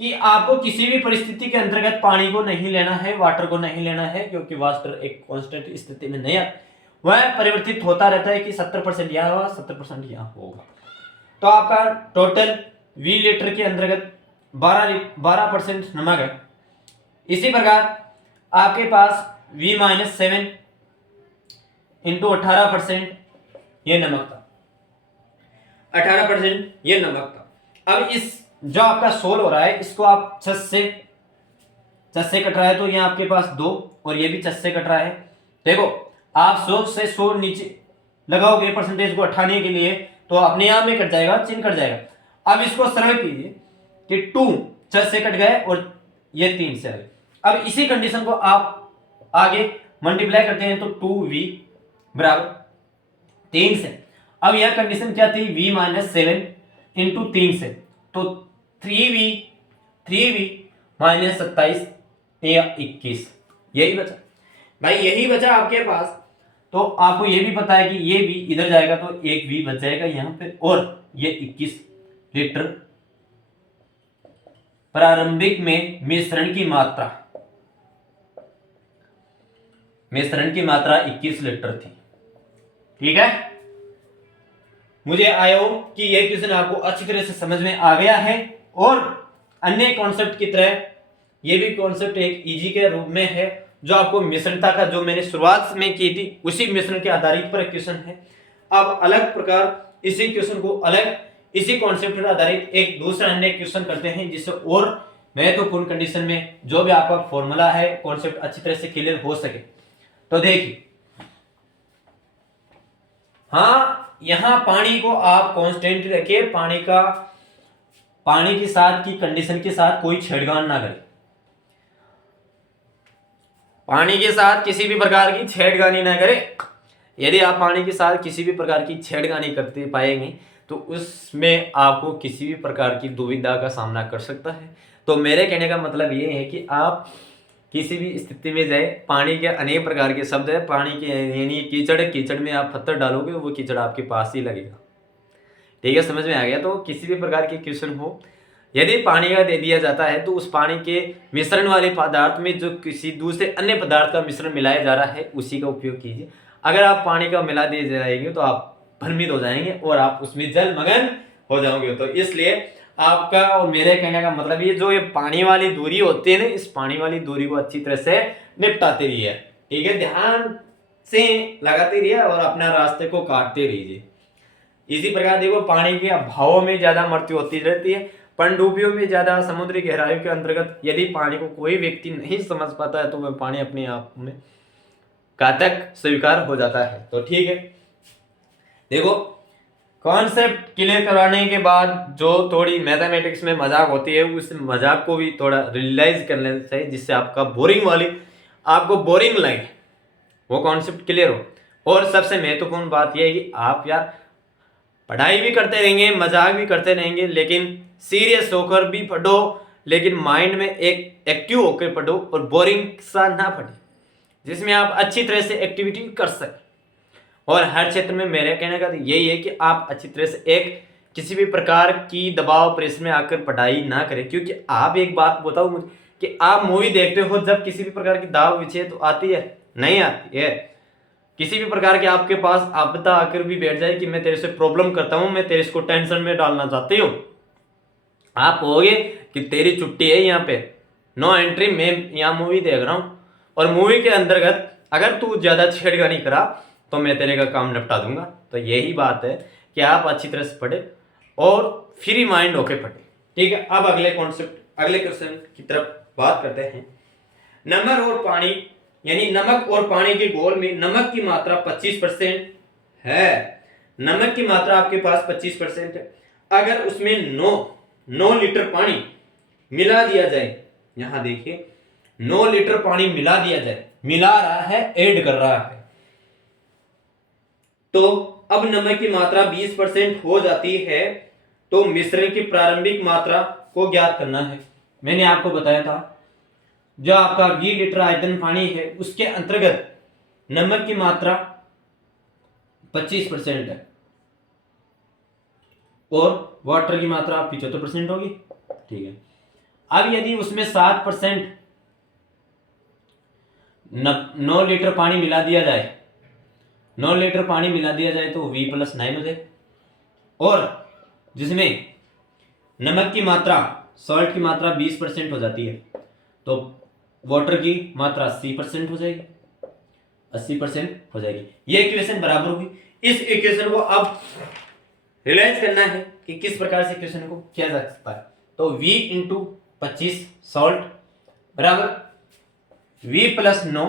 कि आपको किसी भी परिस्थिति के अंतर्गत पानी को नहीं लेना है, वाटर को नहीं लेना है, क्योंकि वाटर एक कांस्टेंट स्थिति में नहीं आता, वह परिवर्तित होता रहता है कि 70% यहां होगा, 70% यहां होगा। तो आपका टोटल 20 लीटर के अंतर्गत 12% नमक है। इसी प्रकार आपके पास V-7 इंटू 18% ये नमक था, 18% ये नमक था। अब इस जो आपका सोल हो रहा है इसको आप छत से कट रहा है, तो ये आपके पास 2 और ये भी छत से कट रहा है। देखो आप 100 से 100 नीचे लगाओगे परसेंटेज को हटाने के लिए, तो अपने आप में कट जाएगा, चिन्ह कट जाएगा। अब इसको सरल कीजिए कि 2 छत से कट गए और ये 3 से आ गए। अब इसी कंडीशन को आप आगे मल्टीप्लाई करते हैं, तो 2V बराबर 3 से। अब यह कंडीशन क्या थी, V-7 इंटू 3 से, तो 3V माइनस 27 या 21, यही बचा भाई, यही बचा आपके पास। तो आपको ये भी पता है कि ये V इधर जाएगा तो एक V बच जाएगा यहां पे, और ये 21 लीटर प्रारंभिक में मिश्रण की मात्रा 21 लीटर थी, ठीक है। मुझे आया हो कि यह क्वेश्चन आपको अच्छी तरह से समझ में आ गया है, और अन्य कॉन्सेप्ट की तरह यह भी कॉन्सेप्ट एक इजी के रूप में है, जो आपको मिश्रणता का जो मैंने शुरुआत में की थी उसी मिश्रण के आधारित पर क्वेश्चन है। अब अलग प्रकार इसी क्वेश्चन को अलग इसी कॉन्सेप्ट पर आधारित एक दूसरा अन्य क्वेश्चन करते हैं, जिससे और महत्वपूर्ण कंडीशन में जो भी आपका फॉर्मूला है कॉन्सेप्ट अच्छी तरह से क्लियर हो सके। तो देखिए, हाँ यहां पानी को आप कांस्टेंट रखिए, पानी के साथ की कंडीशन के साथ कोई छेड़छाड़ ना करें, पानी के साथ किसी भी प्रकार की छेड़खानी ना करें। यदि आप पानी के साथ किसी भी प्रकार की छेड़खानी करते पाएंगे तो उसमें आपको किसी भी प्रकार की दुविधा का सामना कर सकता है। तो मेरे कहने का मतलब ये है कि आप किसी भी स्थिति में जाए, पानी के अनेक प्रकार के शब्द है, पानी के यानी कीचड़ में आप पत्थर डालोगे वो कीचड़ आपके पास ही लगेगा, ठीक है, समझ में आ गया। तो किसी भी प्रकार के क्वेश्चन हो, यदि पानी का दे दिया जाता है तो उस पानी के मिश्रण वाले पदार्थ में जो किसी दूसरे अन्य पदार्थ का मिश्रण मिलाया जा रहा है उसी का उपयोग कीजिए। अगर आप पानी का मिला दिए जाएंगे तो आप भ्रमित हो जाएंगे और आप उसमें जलमग्न हो जाओगे। तो इसलिए आपका और मेरे कहने का मतलब ये जो ये पानी वाली दूरी होती है ना, इस पानी वाली दूरी को अच्छी तरह से निपटाते रहिए, ठीक है, ध्यान से लगाते रहिए और अपना रास्ते को काटते रहिए। इसी प्रकार देखो, पानी के अभाव में ज्यादा मृत्यु होती रहती है, पनडुब्बियों में ज्यादा, समुद्री गहराइयों के अंतर्गत यदि पानी को कोई व्यक्ति नहीं समझ पाता है तो वह पानी अपने आप में घातक स्वीकार हो जाता है। तो ठीक है, देखो कॉन्सेप्ट क्लियर करवाने के बाद जो थोड़ी मैथमेटिक्स में मजाक होती है उस मजाक को भी थोड़ा रियलाइज कर लेना चाहिए, जिससे आपको बोरिंग लगे, वो कॉन्सेप्ट क्लियर हो। और सबसे महत्वपूर्ण बात यह है कि आप यार पढ़ाई भी करते रहेंगे, मजाक भी करते रहेंगे, लेकिन सीरियस होकर भी पढ़ो, लेकिन माइंड में एक एक्टिव होकर पढ़ो और बोरिंग सा ना पढ़े, जिसमें आप अच्छी तरह से एक्टिविटी कर सकें। और हर क्षेत्र में मेरे कहने का यही है कि आप अच्छी तरह से किसी भी प्रकार की दबाव प्रेशर में आकर पढ़ाई ना करें। क्योंकि आप एक बात बताओ मुझे कि आप मूवी देखते हो, जब किसी भी प्रकार की दाव विषय तो आती है, नहीं आती है, किसी भी प्रकार के आपके पास आपदा आकर भी बैठ जाए कि मैं तेरे से प्रॉब्लम करता हूं, मैं तेरे को टेंशन में डालना चाहती हूं, आप कहोगे कि तेरी छुट्टी है, यहाँ पे नो एंट्री, मैं यहाँ मूवी देख रहा हूं और मूवी के अंतर्गत अगर तू ज्यादा छेड़खानी करा तो मैं तेरे का काम निपटा दूंगा। तो यही बात है कि आप अच्छी तरह से पढ़े और फ्री माइंड होके पढ़े, ठीक है। अब अगले क्वेश्चन की तरफ बात करते हैं। नमक और पानी के घोल में नमक की मात्रा 25% है नमक की मात्रा आपके पास 25% है, अगर उसमें 9 लीटर पानी मिला दिया जाए, यहां देखिए 9 लीटर पानी मिला दिया जाए, मिला रहा है, ऐड कर रहा है, तो अब नमक की मात्रा 20% हो जाती है, तो मिश्रण की प्रारंभिक मात्रा को ज्ञात करना है। मैंने आपको बताया था जो आपका 20 लीटर आयतन पानी है उसके अंतर्गत नमक की मात्रा 25% है और वाटर की मात्रा 75% होगी, ठीक है। अब यदि उसमें 7% 9 लीटर पानी मिला दिया जाए, 9 लीटर पानी मिला दिया जाए तो V+9 हो जाए, और जिसमें नमक की मात्रा, सॉल्ट की मात्रा 20% हो जाती है, तो वाटर की मात्रा 80% हो जाएगी, 80% हो जाएगी। ये इक्वेशन बराबर होगी। इस इक्वेशन को अब रियलाइज करना है कि किस प्रकार से इक्वेशन को किया जा सकता है। तो V इंटू 25 सॉल्ट बराबर V+9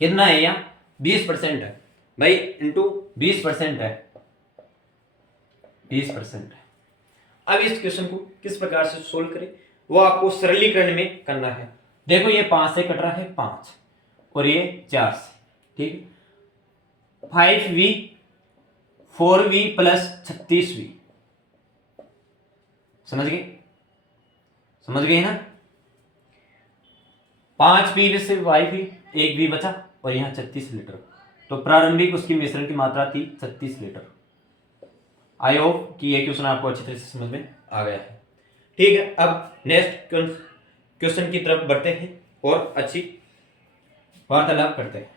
कितना है, यहाँ 20% है भाई, इंटू 20% है, 20% है। अब इस क्वेश्चन को किस प्रकार से सोल्व करें वो आपको सरलीकरण में करना है। देखो ये 5 से कट रहा है 5 और ये 4 से, ठीक है। 5V 4V प्लस 36V, समझ गए, समझ गए ना। 5V से 5V, 1V बचा और यहाँ 36 लीटर, तो प्रारंभिक उसकी मिश्रण की मात्रा थी 36 लीटर। आई होप कि ये क्वेश्चन आपको अच्छी तरह से समझ में आ गया है, ठीक है। अब नेक्स्ट क्वेश्चन की तरफ बढ़ते हैं और अच्छी वार्तालाप करते हैं।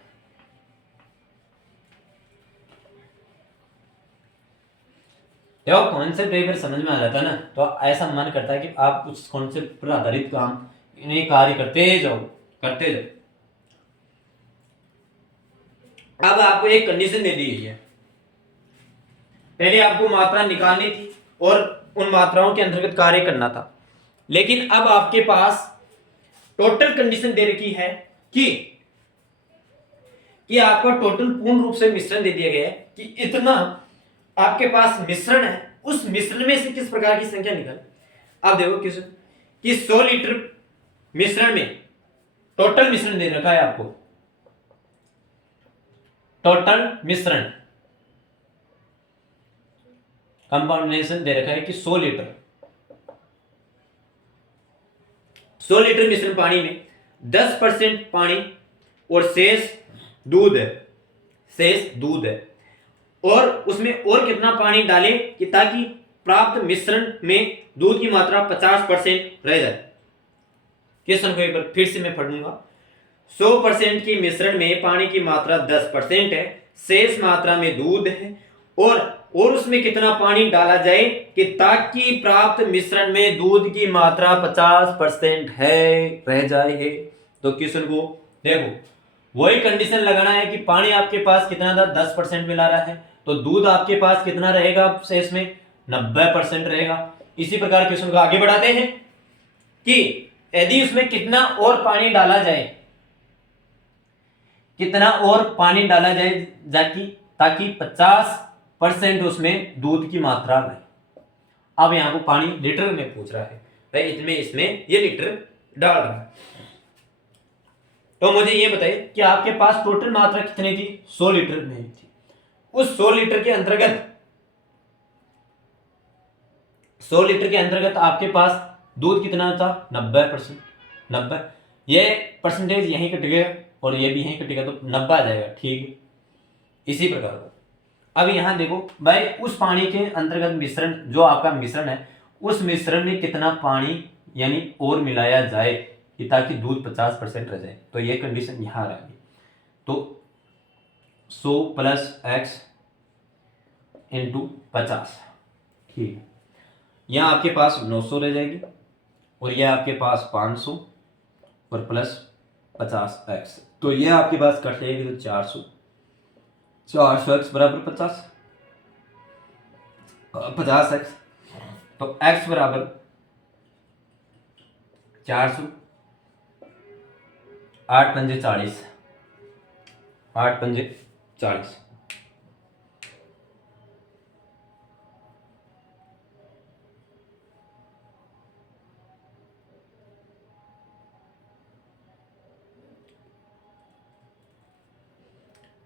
देखो कॉन्सेप्ट एक बार समझ में आ जाता है ना, तो ऐसा मन करता है कि आप उस कॉन्सेप्ट पर आधारित काम इन्हें कार्य करते जाओ, करते जाओ। अब आपको एक कंडीशन दे दी गई है, पहले आपको मात्रा निकालनी थी और उन मात्राओं के अंतर्गत कार्य करना था, लेकिन अब आपके पास टोटल कंडीशन दे रखी है कि आपको टोटल पूर्ण रूप से मिश्रण दे दिया गया है कि इतना आपके पास मिश्रण है, उस मिश्रण में से किस प्रकार की संख्या निकाले। अब देखो क्वेश्चन कि 100 लीटर मिश्रण में टोटल मिश्रण दे रखा है आपको, टोटल मिश्रण कंपाउंडेशन दे रखा है कि 100 लीटर मिश्रण पानी में 10% पानी और शेष दूध है, शेष दूध है, और उसमें और कितना पानी डालें कि ताकि प्राप्त मिश्रण में दूध की मात्रा 50% रह जाए। क्वेश्चन को एक बार फिर से मैं पढ़ूंगा। 100% की मिश्रण में पानी की मात्रा 10% है, शेष मात्रा में दूध है, और उसमें कितना पानी डाला जाए कि ताकि प्राप्त मिश्रण में दूध की मात्रा 50% है, रह जाए। तो क्वेश्चन को देखो वही कंडीशन लगाना है कि पानी आपके पास कितना था, 10% मिला रहा है, तो दूध आपके पास कितना रहेगा शेष में, 90% रहेगा। इसी प्रकार क्वेश्चन को आगे बढ़ाते हैं कि यदि उसमें कितना और पानी डाला जाए, कितना और पानी डाला जाए ताकि 50% उसमें दूध की मात्रा रहे। अब यहां को पानी लीटर में पूछ रहा है, भाई इसमें ये लीटर डाल रहा है, तो मुझे ये बताइए कि आपके पास टोटल मात्रा कितनी थी, 100 लीटर में थी। उस 100 लीटर के अंतर्गत आपके पास दूध कितना था, 90%, 90, ये परसेंटेज यहीं कटेगा और ये भी यहीं कटेगा, तो 90 आ जाएगा, ठीक है। इसी प्रकार अब यहां देखो भाई उस पानी के अंतर्गत मिश्रण, जो आपका मिश्रण है, उस मिश्रण में कितना पानी यानी और मिलाया जाए कि ताकि दूध 50% रह जाए, तो ये कंडीशन यहां आ रही। तो 100 प्लस x इंटू 50, ठीक है। यहां आपके पास 900 रह जाएगी और यह आपके पास 500 और प्लस 50x, तो यह आपके पास कट जाएगी, तो 400x बराबर 50x, तो x बराबर 400, 8 पंजे 40, 8 पंजे 40,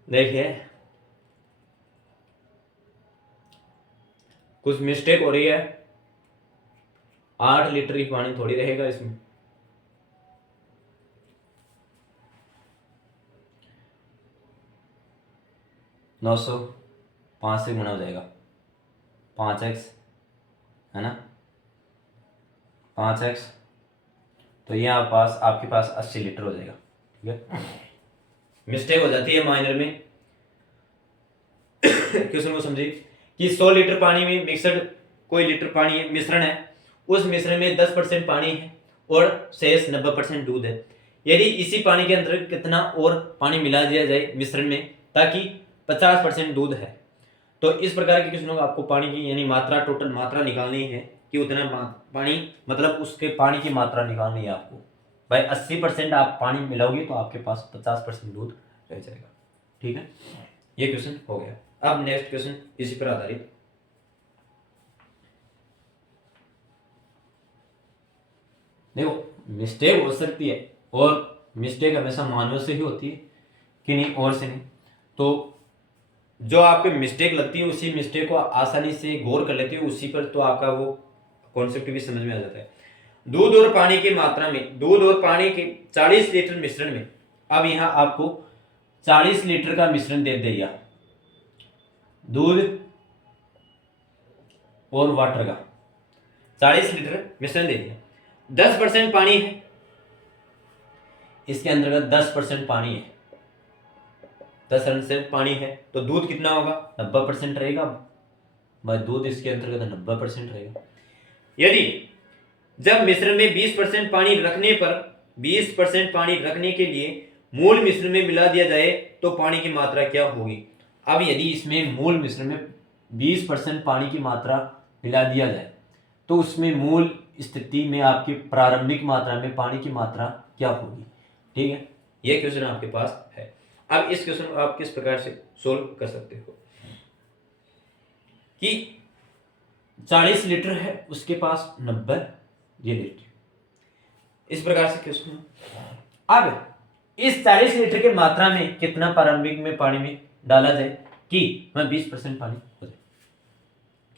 देखिए कुछ मिस्टेक हो रही है, 8 लीटर ही पानी थोड़ी रहेगा इसमें। नौ सौ 5 से गुणा हो जाएगा, 5x है ना, 5x, तो यहाँ पास आपके पास 80 लीटर हो जाएगा। ठीक है, मिस्टेक हो जाती है माइनर में। क्वेश्चन को समझिए कि 100 लीटर पानी में मिक्सड कोई लीटर पानी है, मिश्रण है, उस मिश्रण में 10% पानी है और शेष 90% दूध है। यदि इसी पानी के अंदर कितना और पानी मिला दिया जाए मिश्रण में ताकि 50% दूध है, तो इस प्रकार के क्वेश्चनों को आपको पानी की यानी मात्रा, टोटल मात्रा निकालनी है कि उतना पानी, मतलब उसके पानी की मात्रा निकालनी है आपको। भाई 80% आप पानी मिलाओगे तो आपके पास 50% दूध रह जाएगा। ठीक है, ये क्वेश्चन हो गया। अब नेक्स्ट क्वेश्चन इसी पर आधारित, देखो मिस्टेक हो सकती है और मिस्टेक हमेशा मानव से ही होती है कि नहीं, और से नहीं। तो जो आपके मिस्टेक लगती है उसी मिस्टेक को आसानी से गौर कर लेते हो उसी पर, तो आपका वो कॉन्सेप्ट भी समझ में आ जाता है। दूध और पानी की मात्रा में, दूध और पानी के 40 लीटर मिश्रण में, अब यहां आपको 40 लीटर का मिश्रण दे दिया, दूध और वाटर का 40 लीटर मिश्रण दे दिया, 10% पानी है, इसके अंतर्गत 10% पानी है, 10% पानी है, तो दूध कितना होगा, 90% रहेगा। भाई दूध इसके अंतर्गत 90% रहेगा। यदि जब मिश्रण में 20% पानी रखने पर, 20% पानी रखने के लिए मूल मिश्रण में मिला दिया जाए तो पानी की मात्रा क्या होगी। अब यदि इसमें मूल मिश्रण में 20% पानी की मात्रा मिला दिया जाए तो उसमें मूल स्थिति में आपकी प्रारंभिक मात्रा में पानी की मात्रा क्या होगी। ठीक है, यह क्वेश्चन आपके पास है। अब इस क्वेश्चन को आप किस प्रकार से सोल्व कर सकते हो कि 40 लीटर है, उसके पास 90 ये लीटर, इस प्रकार से क्वेश्चन। अब इस 40 लीटर की मात्रा में कितना प्रारंभिक में पानी में डाला जाए कि वह 20% पानी हो जाए,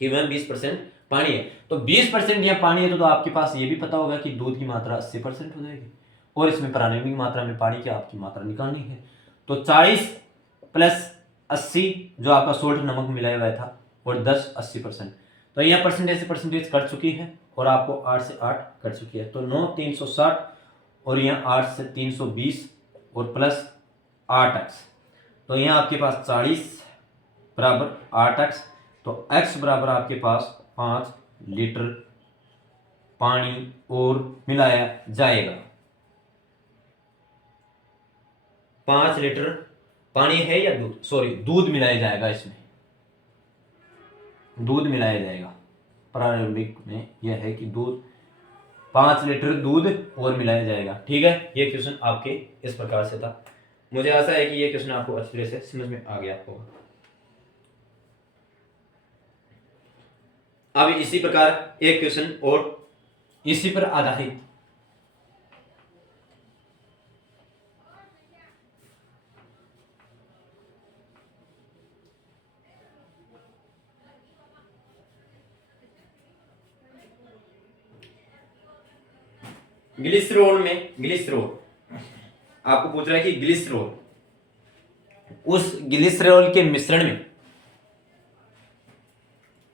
कि वह 20% पानी है, तो 20% यह पानी है, तो आपके पास ये भी पता होगा कि दूध की मात्रा 80% हो जाएगी और इसमें प्रारंभिक मात्रा में पानी की आपकी मात्रा निकालनी है। तो 40 प्लस 80 जो आपका सोल्ट नमक मिलाया हुआ था और 10 80%, तो यह परसेंटेज से परसेंटेज कट चुकी है और आपको 8 से 8 कट चुकी है, तो 9 360 और यहाँ 8 से 320 और प्लस 8x, तो यहाँ आपके पास 40 बराबर 8x, तो x बराबर आपके पास 5 लीटर पानी और मिलाया जाएगा। 5 लीटर पानी है या दूध, सॉरी दूध मिलाया जाएगा, इसमें दूध मिलाया जाएगा। प्रारंभिक में यह है कि दूध 5 लीटर दूध और मिलाया जाएगा। ठीक है, ये क्वेश्चन आपके इस प्रकार से था। मुझे आशा है कि ये क्वेश्चन आपको अच्छी तरह से समझ में आ गया होगा। अब इसी प्रकार एक क्वेश्चन और इसी पर आधारित, ग्लिसरॉल में, ग्लिसरॉल आपको पूछ रहा है कि ग्लिसरॉल, उस ग्लिसरॉल के मिश्रण में,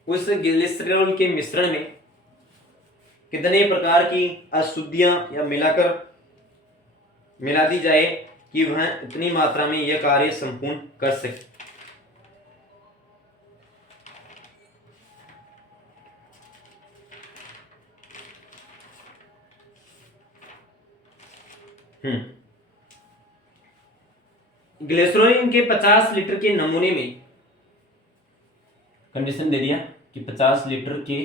उस ग्लिसरॉल के मिश्रण में कितने प्रकार की अशुद्धियां या मिला दी जाए कि वह इतनी मात्रा में यह कार्य संपूर्ण कर सके। ग्लिसरॉल के 50 लीटर के नमूने में कंडीशन दे दिया कि 50 लीटर के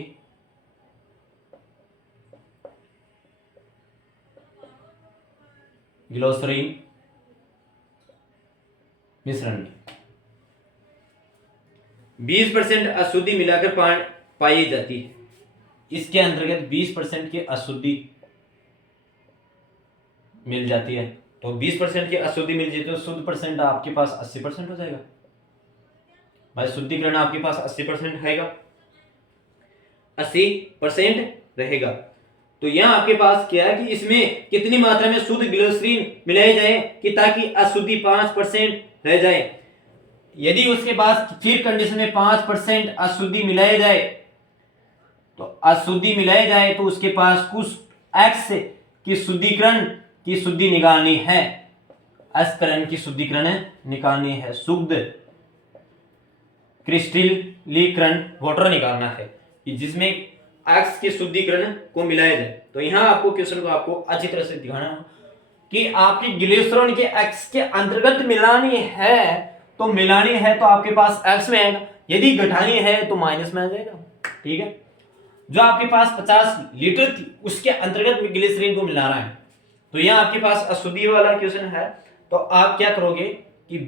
ग्लिसरॉल मिश्रण में 20% अशुद्धि मिलाकर पाई जाती है। इसके अंतर्गत 20% की अशुद्धि मिल जाती है तो 20% की अशुद्धि मिल जाए तो शुद्ध परसेंट आपके पास 80% हो जाएगा भाई। शुद्धिकरण आपके पास 80% रहेगा, 80% रहेगा। तो यहाँ आपके पास क्या है कि इसमें कितनी मात्रा में शुद्ध ग्लिसरीन मिलाया जाए कि ताकि अशुद्धि 5% रह जाए। यदि उसके पास फिर कंडीशन में 5% अशुद्धि मिलाया जाए, तो अशुद्धि मिलाया जाए तो उसके पास कुछ एक्स की शुद्धिकरण की शुद्धि निकालनी है, अस्करण की शुद्धिकरण निकालनी है, शुद्ध क्रिस्टलीकरण वाटर निकालना है कि जिसमें एक्स के शुद्धिकरण को मिलाया जाए। तो यहाँ आपको क्वेश्चन को आपको अच्छी तरह से दिखाना है कि आपकी ग्लिसरॉल के एक्स के अंतर्गत मिलानी है, तो मिलानी है तो आपके पास एक्स में आएगा, यदि घटानी है तो माइनस में आ जाएगा। ठीक है, जो आपके पास 50 लीटर थी उसके अंतर्गत में ग्लिसरीन को मिलाना है। तो यहाँ आपके पास अशुद्धि वाला क्वेश्चन है, तो आप क्या करोगे कि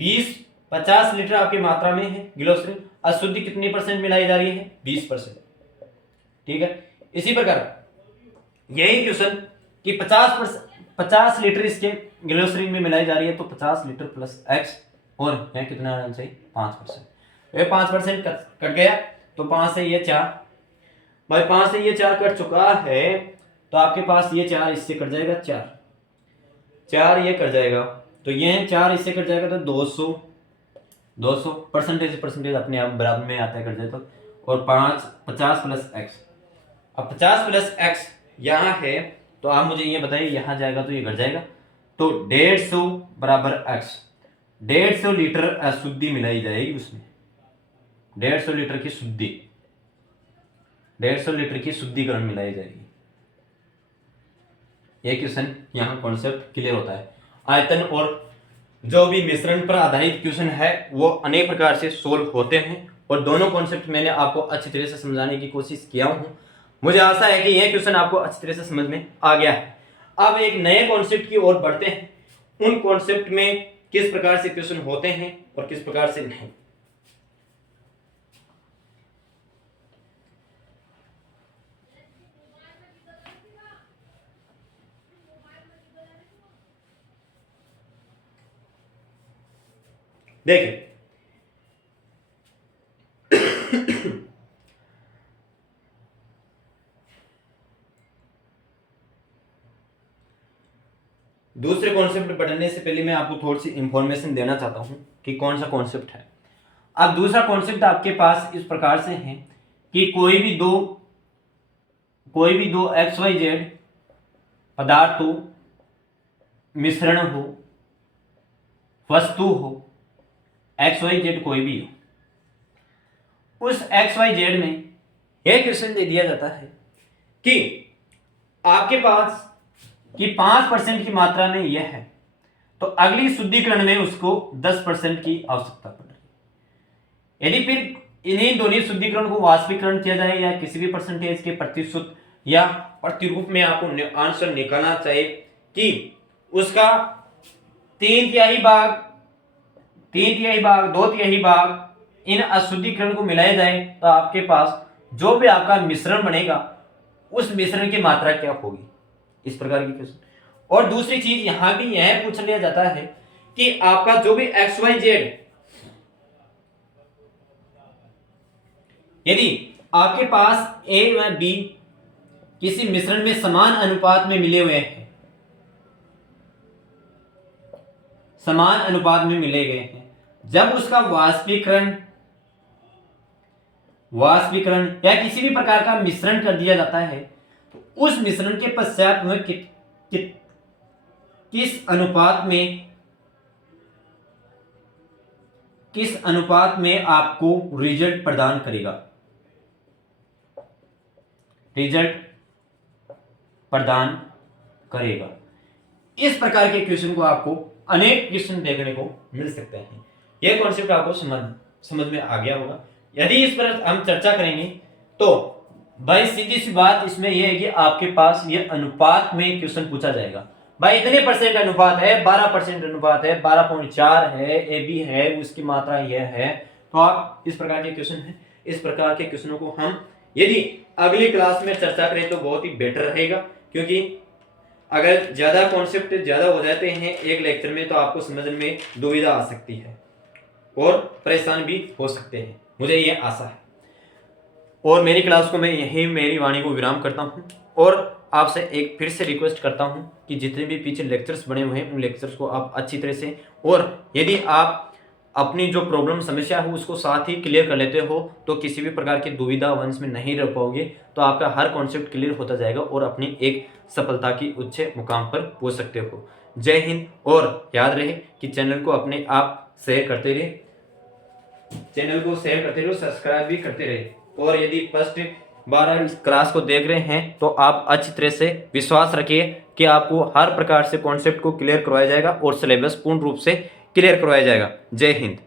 50 लीटर आपकी मात्रा में है ग्लिसरीन, अशुद्धि कितनी परसेंट मिलाई जा रही है 20%। ठीक है, इसी प्रकार यही क्वेश्चन कि 50 लीटर इसके ग्लिसरीन में मिलाई जा रही है, तो 50 लीटर प्लस एक्स और यहाँ कितना आना चाहिए 5%। ये 5% कट गया, तो 5 से ये 4 भाई, 5 से ये 4 कट चुका है, तो आपके पास ये 4 इससे कट जाएगा, 4 ये कट जाएगा, तो ये 4 इससे कट जाएगा, तो 200 परसेंटेज अपने आप बराबर में आता है कट जाए तो। और 50 प्लस एक्स, अब 50 प्लस एक्स यहाँ है, तो आप मुझे ये बताइए यहाँ जाएगा तो ये घट जाएगा, तो 150 बराबर एक्स, 150 लीटर अशुद्धि मिलाई जाएगी उसमें, 150 लीटर की शुद्धि, 150 लीटर की शुद्धिकरण मिलाई जाएगी। यह क्वेश्चन यहाँ कॉन्सेप्ट क्लियर होता है। आयतन और जो भी मिश्रण पर आधारित क्वेश्चन है वो अनेक प्रकार से सोल्व होते हैं, और दोनों कॉन्सेप्ट मैंने आपको अच्छी तरह से समझाने की कोशिश किया हूँ। मुझे आशा है कि यह क्वेश्चन आपको अच्छी तरह से समझ में आ गया है। अब एक नए कॉन्सेप्ट की ओर बढ़ते हैं, उन कॉन्सेप्ट में किस प्रकार से क्वेश्चन होते हैं और किस प्रकार से नहीं। देखिए दूसरे कॉन्सेप्ट बढ़ने से पहले मैं आपको थोड़ी सी इंफॉर्मेशन देना चाहता हूं कि कौन सा कॉन्सेप्ट है। अब दूसरा कॉन्सेप्ट आपके पास इस प्रकार से है कि कोई भी दो XYZ पदार्थ हो, मिश्रण हो, वस्तु हो, XYZ कोई भी हो, उस XYZ में यह क्वेश्चन दे दिया जाता है कि आपके पास कि 5% की मात्रा में यह है, तो अगली शुद्धिकरण में उसको 10% की आवश्यकता पड़ रही है। यदि फिर इन्हीं दोनों शुद्धिकरण को वाष्पीकरण किया जाए या किसी भी परसेंटेज के प्रतिशत या प्रतिरूप में आपको आंसर निकालना चाहिए कि उसका 3/3 भाग, 3/3 भाग, 2/3 भाग इन अशुद्धिकरण को मिलाया जाए, तो आपके पास जो भी आपका मिश्रण बनेगा उस मिश्रण की मात्रा क्या होगी, इस प्रकार की क्वेश्चन। और दूसरी चीज यहां भी यह पूछ लिया जाता है कि आपका जो भी XYZ, यदि आपके पास A व B किसी मिश्रण में समान अनुपात में मिले हुए हैं, समान अनुपात में मिले गए हैं, जब उसका वाष्पीकरण या किसी भी प्रकार का मिश्रण कर दिया जाता है, तो उस मिश्रण के पश्चात वह किस अनुपात में आपको रिजल्ट प्रदान करेगा, इस प्रकार के क्वेश्चन को आपको अनेक क्वेश्चन देखने को मिल सकते हैं। यह कॉन्सेप्ट आपको समझ में आ गया होगा। यदि इस पर हम चर्चा करेंगे तो भाई सीधी सी बात इसमें यह है कि आपके पास यह अनुपात में क्वेश्चन पूछा जाएगा। भाई इतने परसेंट अनुपात है, 12% अनुपात है, 12.4 है, AB है, उसकी मात्रा यह है, तो आप इस प्रकार के क्वेश्चन है, इस प्रकार के क्वेश्चनों को हम यदि अगली क्लास में चर्चा करें तो बहुत ही बेटर रहेगा, क्योंकि अगर ज़्यादा कॉन्सेप्ट ज़्यादा हो जाते हैं एक लेक्चर में तो आपको समझने में दुविधा आ सकती है और परेशान भी हो सकते हैं, मुझे ये आशा है। और मेरी क्लास को मैं यही मेरी वाणी को विराम करता हूँ और आपसे एक फिर से रिक्वेस्ट करता हूँ कि जितने भी पीछे लेक्चर्स बने हुए हैं उन लेक्चर्स को आप अच्छी तरह से, और यदि आप अपनी जो प्रॉब्लम समस्या है उसको साथ ही क्लियर कर लेते हो तो किसी भी प्रकार की दुविधा वंश में नहीं रह पाओगे, तो आपका हर कॉन्सेप्ट क्लियर होता जाएगा और अपनी एक सफलता की उच्च मुकाम पर पहुंच सकते हो। जय हिंद। और याद रहे कि चैनल को अपने आप शेयर करते रहे, सब्सक्राइब भी करते रहे। और यदि फर्स्ट बार इस क्लास को देख रहे हैं तो आप अच्छी तरह से विश्वास रखिए कि आपको हर प्रकार से कॉन्सेप्ट को क्लियर करवाया जाएगा और सिलेबस पूर्ण रूप से क्लियर करवाया जाएगा। जय हिंद।